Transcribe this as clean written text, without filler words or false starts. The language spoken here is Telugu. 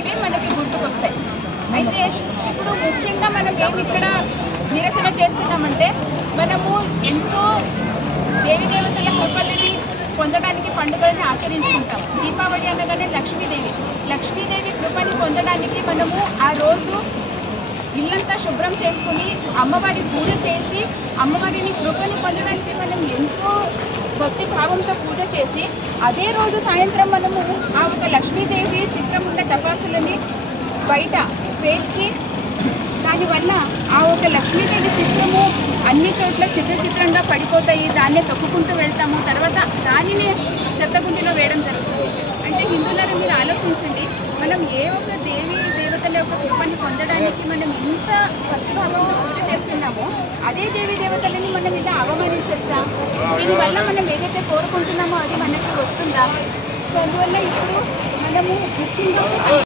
ఇవే మనకి గుర్తుకొస్తాయి. అయితే ఇప్పుడు ముఖ్యంగా మనం ఏమి ఇక్కడ నిరసన చేస్తున్నామంటే, మనము ఎంతో దేవి దేవతల కృపలని పొందడానికి పండుగలను ఆచరించుకుంటాం. దీపావళి అనగానే లక్ష్మీదేవి కృపని పొందడానికి మనము ఆ రోజు ఇల్లంతా శుభ్రం చేసుకుని అమ్మవారి పూజ చేసి అమ్మవారిని కృపని పొందడానికి మనం ఎంతో భక్తి భావంతో పూజ చేసి అదే రోజు సాయంత్రం మనము ఆ ఒక లక్ష్మీదేవి చిత్రం ఉన్న టపాసులని బయట పేర్చి దానివల్ల ఆ ఒక లక్ష్మీదేవి చిత్రము అన్ని చోట్ల చిత్రంగా పడిపోతాయి. దాన్నే తొక్కుకుంటూ వెళ్తాము. తర్వాత దానిని చెత్తగుండిలో వేయడం జరుగుతుంది. అంటే హిందువులను మీరు ఆలోచించండి, మనం ఏ ఒక దేవతల యొక్క కృపని పొందడానికి మనం ఇంత భక్తిభావంతో పూజ చేస్తున్నామో అదే దేవీ దేవతలని మనం ఇలా అవమానించవచ్చా? దీనివల్ల మనం ఏదైతే కోరుకుంటున్నామో అది మనకి వస్తుందా? సో అందువల్ల ఇప్పుడు మనము ముఖ్యంగా